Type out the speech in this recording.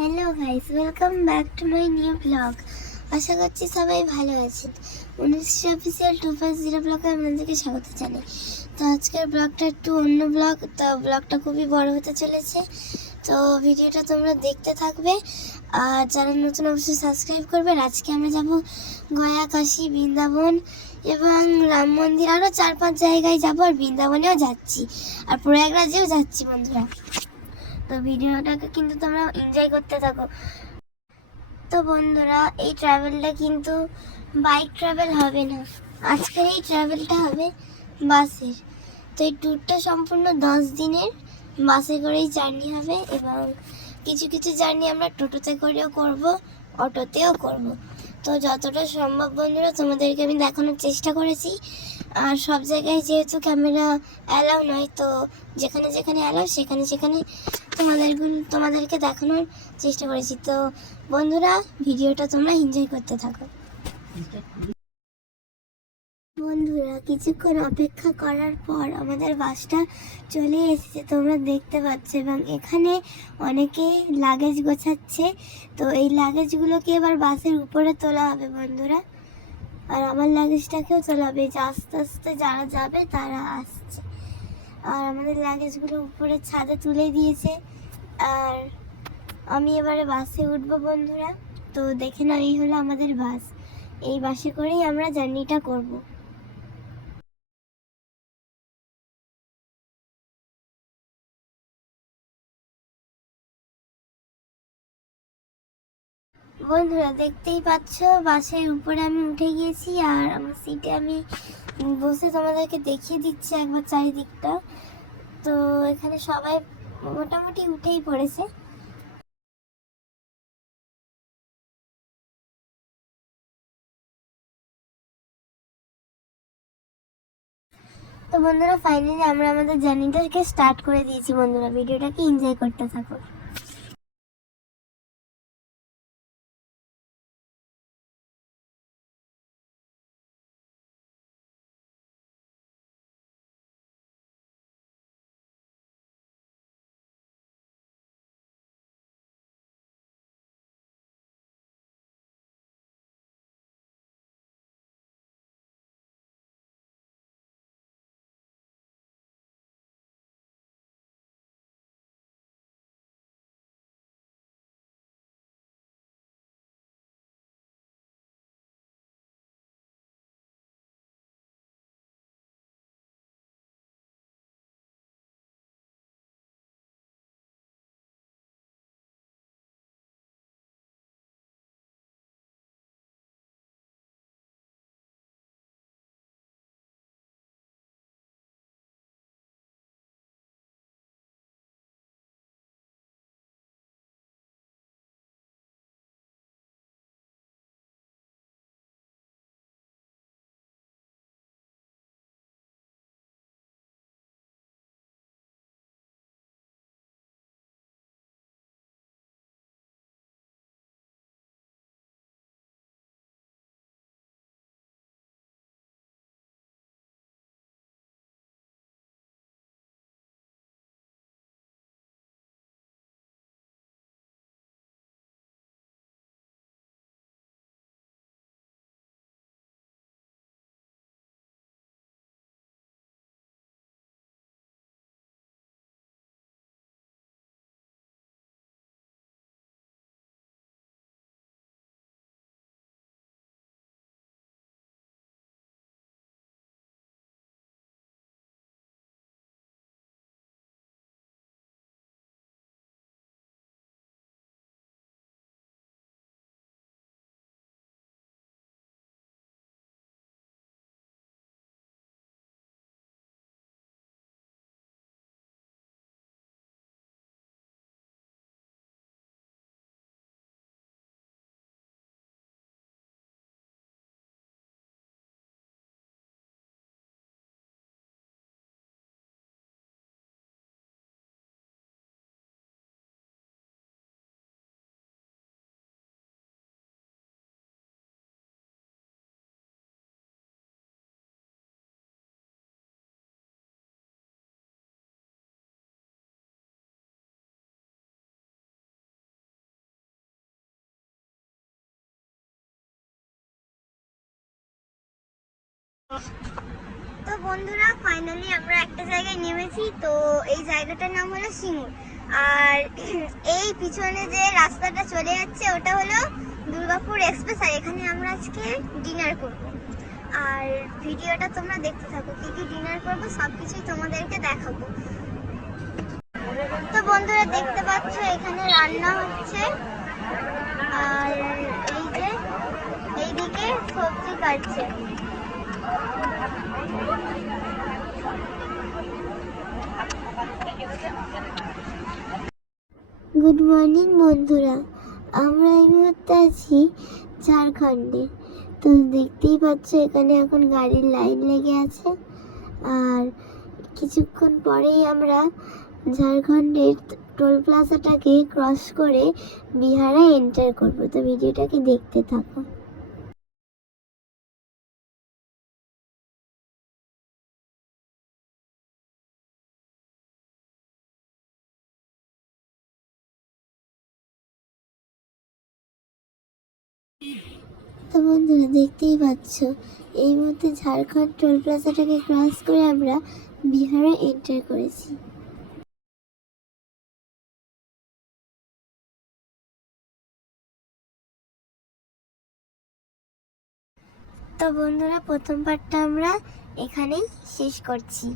Hello guys, welcome back to my new blog. আশা করছি সবাই ভালো আছেন। 19 অফিসিয়াল 250 ব্লগে আপনাদেরকে স্বাগত জানাই। তো আজকের ব্লগটা একটু অন্য ব্লগ, তো ব্লগটা খুবই বড় হতে চলেছে। তো ভিডিওটা তোমরা দেখতে থাকবে, আর যারা নতুন অবশ্যই সাবস্ক্রাইব করবেন। আজকে আমরা যাব গয়া, কাশী, বৃন্দাবন এবং রাম মন্দির, আরও 4-5 জায়গায় যাবো, আর বৃন্দাবনেও যাচ্ছি, আর প্রয়াগরাজেও যাচ্ছি বন্ধুরা। তো ভিডিওটাকে কিন্তু তোমরা এনজয় করতে থাকো। তো বন্ধুরা, এই ট্রাভেলটা কিন্তু বাইক ট্রাভেল হবে না, আজকের এই ট্রাভেলটা হবে বাসের। তো এই ট্যুরটা সম্পূর্ণ 10 দিনের বাসে করেই জার্নি হবে, এবং কিছু কিছু জার্নি আমরা টোটোতে করেও করব, অটোতেও করব। তো যতটা সম্ভব বন্ধুরা তোমাদেরকে আমি দেখানোর চেষ্টা করেছি। আর সব জায়গায় যেহেতু ক্যামেরা অ্যালাউ নয়, তো যেখানে যেখানে অ্যালাউ সেখানে সেখানে তোমাদেরকে দেখানোর চেষ্টা করেছি। তো বন্ধুরা, ভিডিওটা তোমরা এনজয় করতে থাকো। বন্ধুরা, কিছুক্ষণ অপেক্ষা করার পর আমাদের বাসটা চলে এসেছে, তোমরা দেখতে পাচ্ছ, এবং এখানে অনেকে লাগেজ গোছাচ্ছে। তো এই লাগেজগুলোকে এবার বাসের উপরে তোলা হবে বন্ধুরা, আর আমার লাগেজটাকেও তোলা হবে। যে আস্তে আস্তে যারা যাবে তারা আসছে, আর আমাদের লাগেজগুলো উপরে ছাদে তুলে দিয়েছে। আর আমি এবারে বাসে উঠবো বন্ধুরা। তো দেখে নাও, এই হলো আমাদের বাস। এই বাসে করেই আমরা জার্নিটা করব। বন্ধুরা, দেখতেই পাচ্ছ বাসের উপরে আমি উঠে গিয়েছি, আর আমার সিটে আমি বসে তোমাদেরকে দেখিয়ে দিচ্ছি একবার চারিদিকটা। তো এখানে সবাই মোটামুটি উঠেই পড়েছে। তো বন্ধুরা, ফাইনালি আমরা আমাদের জার্নিটাকে স্টার্ট করে দিয়েছি বন্ধুরা। ভিডিওটাকে এনজয় করতে থাকো। তো বন্ধুরা ফাইনালি আমরা একটা জায়গায় নেমেছি। তো এই জায়গাটার নাম হলো সিঙ্গুর। আর এই পিছনে যে রাস্তাটা চলে যাচ্ছে ওটা হলো দুর্গাপুর এক্সপ্রেস। আর এখানে আমরা আজকে ডিনার করব। আর ভিডিওটা তোমরা দেখতে থাকো, কি কি ডিনার করবো সবকিছুই তোমাদেরকে দেখাবো। তো বন্ধুরা দেখতে পাচ্ছ এখানে রান্না হচ্ছে, আর এই যে এইদিকে সবজি কাটছে। গুড মর্নিং বন্ধুরা, আমরা এই মুহূর্তে আছি ঝাড়খণ্ডে। তো দেখতেই পাচ্ছ এখানে এখন গাড়ির লাইন লেগে আছে। আর কিছুক্ষণ পরেই আমরা ঝাড়খণ্ডের টোল প্লাজাটাকে ক্রস করে বিহারে এন্টার করব। তো ভিডিওটাকে দেখতে থাকো। তো বন্ধুরা দেখতেই পাচ্ছ এই মুহূর্তে ঝাড়খণ্ড টোল প্লাজাটাকে ক্রস করে আমরা বিহারে এন্টার করেছি। তো বন্ধুরা প্রথম পার্টটা আমরা এখানেই শেষ করছি।